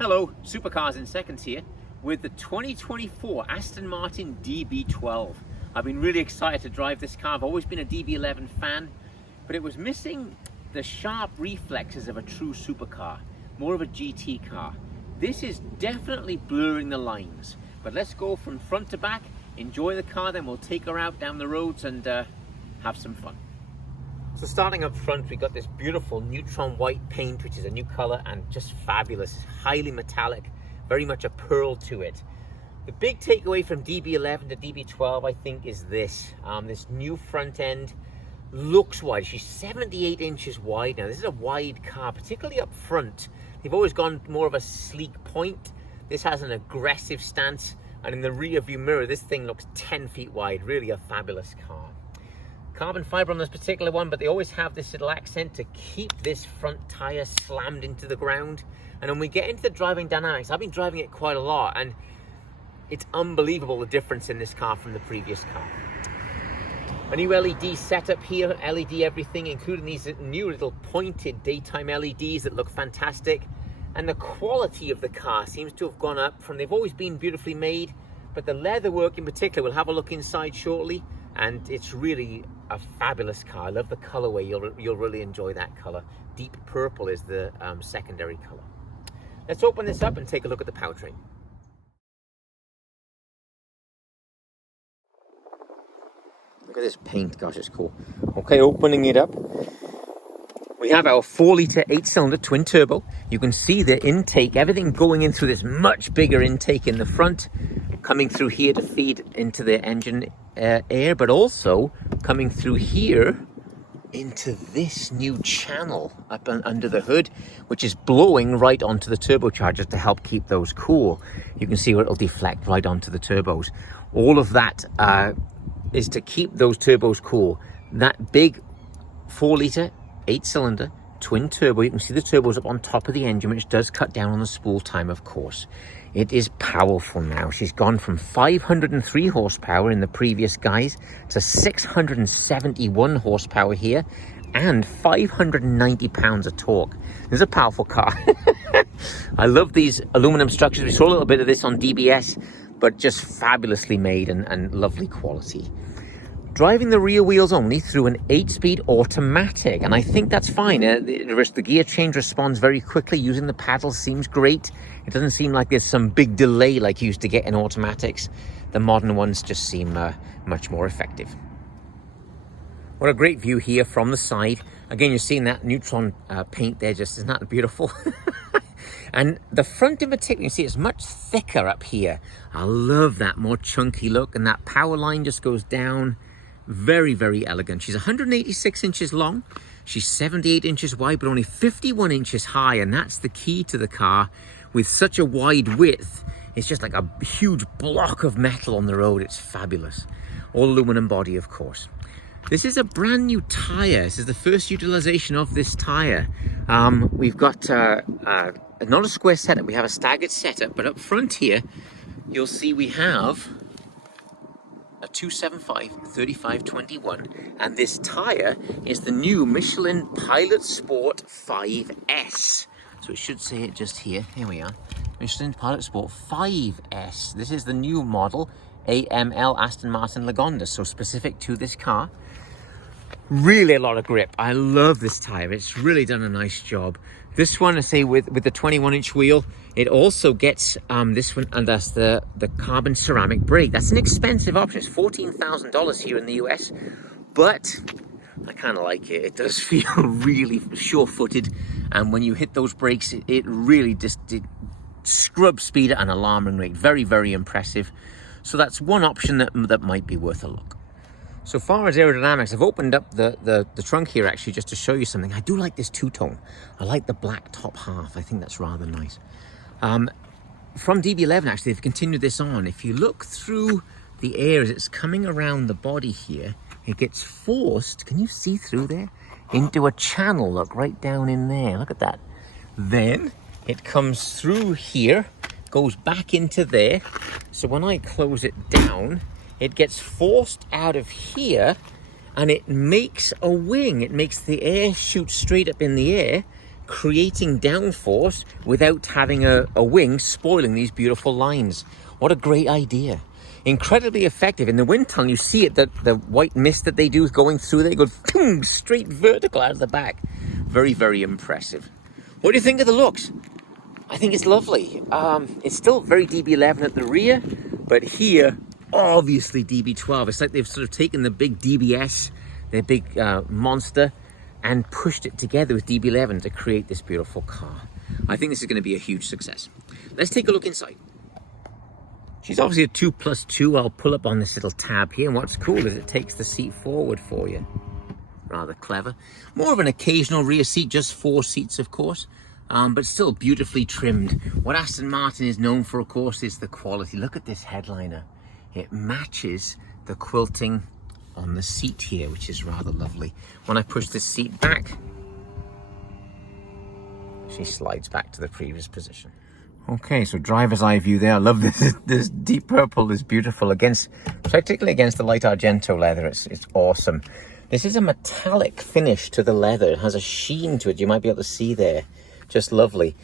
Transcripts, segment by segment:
Hello, Supercars in Seconds here with the 2024 Aston Martin DB12. I've been really excited to drive this car. I've always been a DB11 fan, but it was missing the sharp reflexes of a true supercar, more of a GT car. This is definitely blurring the lines, but let's go from front to back, enjoy the car, then we'll take her out down the roads and have some fun. So starting up front, we got this beautiful neutron white paint, which is a new color and just fabulous. It's highly metallic, very much a pearl to it. The big takeaway from DB11 to DB12, I think, is this. This new front end looks wide. She's 78 inches wide now. This is a wide car, particularly up front. They've always gone more of a sleek point. This has an aggressive stance, and in the rear view mirror, this thing looks 10 feet wide. Really a fabulous car. Carbon fiber on this particular one, but they always have this little accent to keep this front tire slammed into the ground. And when we get into the driving dynamics, I've been driving it quite a lot, and it's unbelievable the difference in this car from the previous car. A new LED setup here, LED everything, including these new little pointed daytime LEDs that look fantastic. And the quality of the car seems to have gone up from, they've always been beautifully made, but the leather work in particular, we'll have a look inside shortly, and it's really a fabulous car. I love the colorway. You'll really enjoy that color. Deep purple is the secondary color. Let's open this up and take a look at the powertrain. Look at this paint, gosh, it's cool. Okay, opening it up. We have our 4-litre 8-cylinder twin turbo. You can see the intake, everything going in through this much bigger intake in the front, coming through here to feed into the engine air, but also coming through here into this new channel up under the hood, which is blowing right onto the turbochargers to help keep those cool. You can see where it'll deflect right onto the turbos. All of that is to keep those turbos cool. That big 4-litre 8-cylinder twin turbo, you can see the turbos up on top of the engine, which does cut down on the spool time, of course. It is powerful now. She's gone from 503 horsepower in the previous guys to 671 horsepower here and 590 pounds of torque. This is a powerful car. I love these aluminum structures. We saw a little bit of this on DBS, but just fabulously made and lovely quality. Driving the rear wheels only through an 8-speed automatic, and I think that's fine. The gear change responds very quickly. Using the paddles seems great. It doesn't seem like there's some big delay like you used to get in automatics. The modern ones just seem much more effective. What a great view here from the side. Again, you're seeing that neutron paint there, just isn't that beautiful? And the front in particular, you see it's much thicker up here. I love that more chunky look, and that power line just goes down. Very, very elegant. She's 186 inches long. She's 78 inches wide, but only 51 inches high. And that's the key to the car. With such a wide width, it's just like a huge block of metal on the road. It's fabulous. All aluminum body, of course. This is a brand new tire. This is the first utilization of this tire. We've got not a square setup. We have a staggered setup, but up front here, you'll see we have a 275 3521, and this tire is the new Michelin Pilot Sport 5S. So it should say it just here. Here we are, Michelin Pilot Sport 5S. This is the new model, AML Aston Martin Lagonda, so specific to this car. Really a lot of grip. I love this tire. It's really done a nice job. This one, I say, with the 21-inch wheel, it also gets this one, and that's the carbon ceramic brake. That's an expensive option. It's $14,000 here in the US, but I kind of like it. It does feel really sure-footed, and when you hit those brakes, it really just scrubs speed at an alarming rate. Very, very impressive. So that's one option that might be worth a look. So far as aerodynamics, I've opened up the trunk here actually just to show you something. I do like this two-tone. I like the black top half. I think that's rather nice. From DB11 actually, they've continued this on. If you look through the air as it's coming around the body here, it gets forced, can you see through there? Into a channel, look, right down in there. Look at that. Then it comes through here, goes back into there. So when I close it down, it gets forced out of here and it makes a wing. It makes the air shoot straight up in the air creating downforce without having a wing spoiling these beautiful lines. What a great idea. Incredibly effective. In the wind tunnel, you see it, that the white mist that they do is going through there, go boom, straight vertical out of the back. Very, very impressive. What do you think of the looks? I think it's lovely. It's still very DB11 at the rear, but here, obviously DB12. It's like they've sort of taken the big DBS, their big monster, and pushed it together with DB11 to create this beautiful car. I think this is going to be a huge success. Let's take a look inside. She's obviously a 2+2. I'll pull up on this little tab here, and what's cool is it takes the seat forward for you. Rather clever. More of an occasional rear seat, just 4 seats, of course, but still beautifully trimmed. What Aston Martin is known for, of course, is the quality. Look at this headliner. It matches the quilting on the seat here, which is rather lovely. When I push this seat back, she slides back to the previous position. Okay, so driver's eye view there. I love this. This deep purple is beautiful, particularly against the light Argento leather. It's awesome. This is a metallic finish to the leather. It has a sheen to it. You might be able to see there. Just lovely.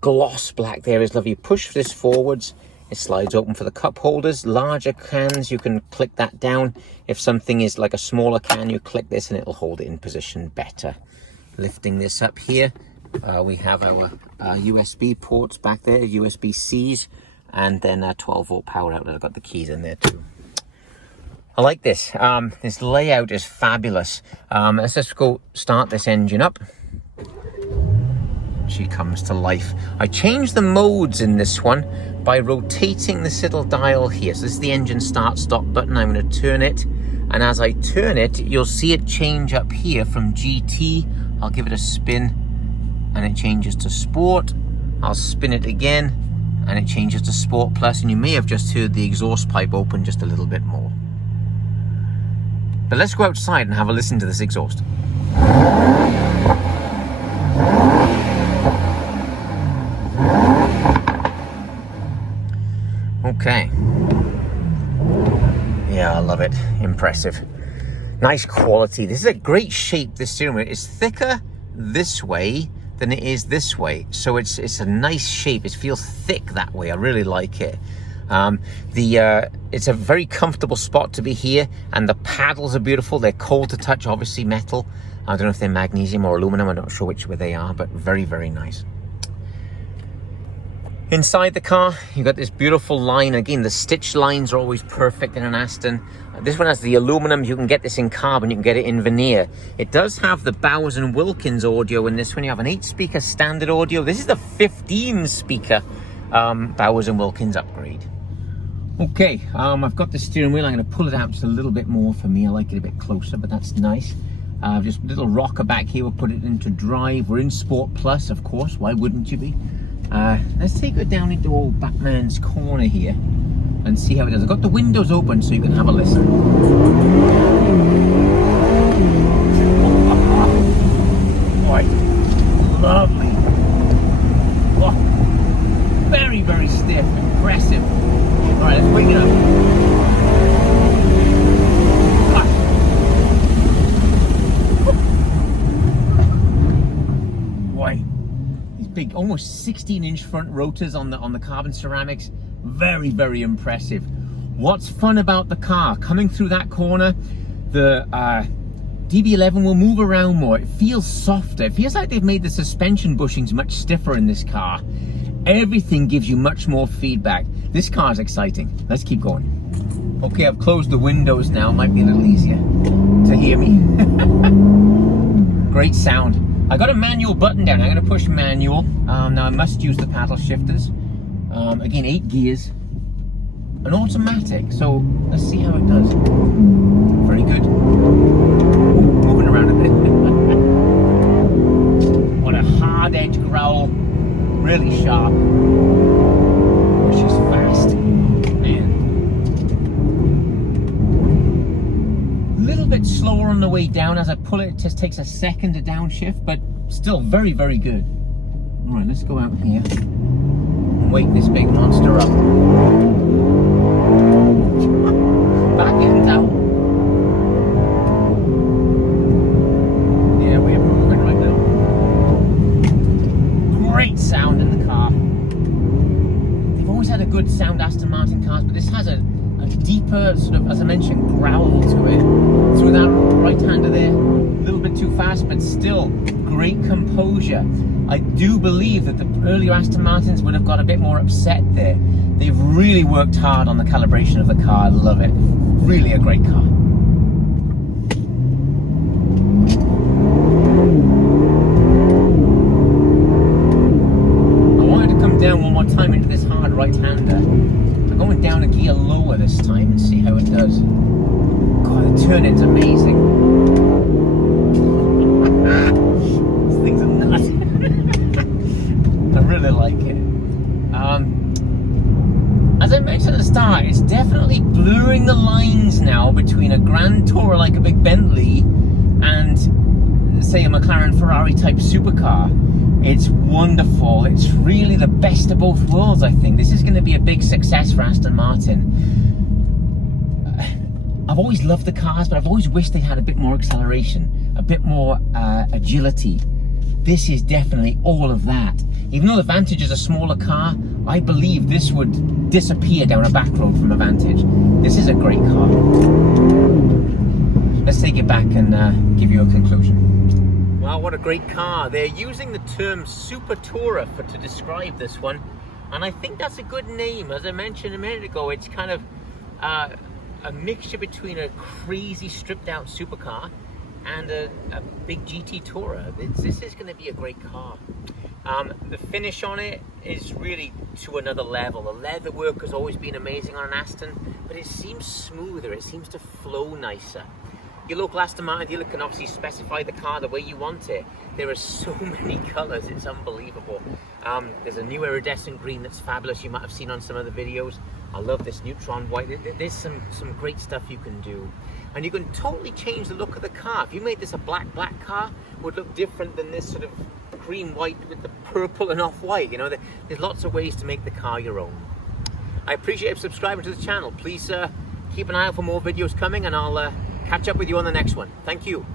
Gloss black there is lovely. You push this forwards, it slides open for the cup holders. Larger cans, you can click that down. If something is like a smaller can, you click this and it'll hold it in position better. Lifting this up here, we have our USB ports back there, USB-Cs, and then a 12-volt power outlet. I've got the keys in there too. I like this. This layout is fabulous. Let's just go start this engine up. She comes to life. I changed the modes in this one by rotating this little dial here. So this is the engine start-stop button. I'm going to turn it, and as I turn it, you'll see it change up here from GT. I'll give it a spin, and it changes to Sport. I'll spin it again, and it changes to Sport Plus, and you may have just heard the exhaust pipe open just a little bit more. But let's go outside and have a listen to this exhaust. Okay. Yeah, I love it. Impressive. Nice quality. This is a great shape, this steering wheel. It's thicker this way than it is this way. So it's a nice shape. It feels thick that way. I really like it. It's a very comfortable spot to be here, and the paddles are beautiful. They're cold to touch, obviously metal. I don't know if they're magnesium or aluminum. I'm not sure which way they are, but very, very nice. Inside the car, you've got this beautiful line. Again, the stitch lines are always perfect in an Aston. This one has the aluminum. You can get this in carbon. You can get it in veneer. It does have the Bowers & Wilkins audio in this one. You have an 8-speaker standard audio. This is the 15-speaker Bowers & Wilkins upgrade. Okay, I've got the steering wheel. I'm going to pull it out just a little bit more for me. I like it a bit closer, but that's nice. Just a little rocker back here. We'll put it into drive. We're in Sport Plus, of course. Why wouldn't you be? Let's take it down into old Batman's corner here and see how it does. I've got the windows open so you can have a listen. Boy, lovely. Oh, very, very stiff, impressive. All right, let's wake it up. Boy, these big, almost 16-inch front rotors on the carbon ceramics. Very, very impressive. What's fun about the car? Coming through that corner, the DB11 will move around more. It feels softer. It feels like they've made the suspension bushings much stiffer in this car. Everything gives you much more feedback. This car is exciting. Let's keep going. Okay, I've closed the windows now. Might be a little easier to hear me. Great sound. I got a manual button down. I'm going to push manual. Now I must use the paddle shifters. Again, 8 gears. An automatic. So let's see how it does. Very good. Ooh, moving around a bit. What a hard edge growl. Really sharp. Which is fast. Man. A little bit slower on the way down. As I pull it, it just takes a second to downshift, but still very, very good. All right, let's go out here and wake this big monster up. Back end out. Yeah, we're moving right now. cars, but this has a deeper sort of, as I mentioned, growl to it. Through that right-hander there, a little bit too fast, but still great composure. I do believe that the earlier Aston Martins would have got a bit more upset there. They've really worked hard on the calibration of the car. I love it. Really a great car. I wanted to come down one more time into this hard right-hander. I'm going down a gear lower this time and see how it does. God, the turn-in's amazing. These things are nuts. I really like it. As I mentioned at the start, it's definitely blurring the lines now between a Grand Tourer like a big Bentley and, say, a McLaren Ferrari type supercar. It's wonderful. It's really the best of both worlds, I think. This is going to be a big success for Aston Martin. I've always loved the cars, but I've always wished they had a bit more acceleration, a bit more agility. This is definitely all of that. Even though the Vantage is a smaller car, I believe this would disappear down a back road from a Vantage. This is a great car. Let's take it back and give you a conclusion. Wow, what a great car. They're using the term Super Tourer to describe this one, and I think that's a good name. As I mentioned a minute ago, it's kind of a mixture between a crazy stripped out supercar and a big GT Tourer. This is going to be a great car. The finish on it is really to another level. The leather work has always been amazing on an Aston, but it seems smoother, it seems to flow nicer. Your local Aston Martin dealer can obviously specify the car the way you want it. There are so many colours, it's unbelievable. There's a new iridescent green that's fabulous, you might have seen on some other videos. I love this neutron white. There's some great stuff you can do. And you can totally change the look of the car. If you made this a black car, it would look different than this sort of green-white with the purple and off-white. You know, there's lots of ways to make the car your own. I appreciate you subscribing to the channel. Please keep an eye out for more videos coming, and I'll catch up with you on the next one. Thank you.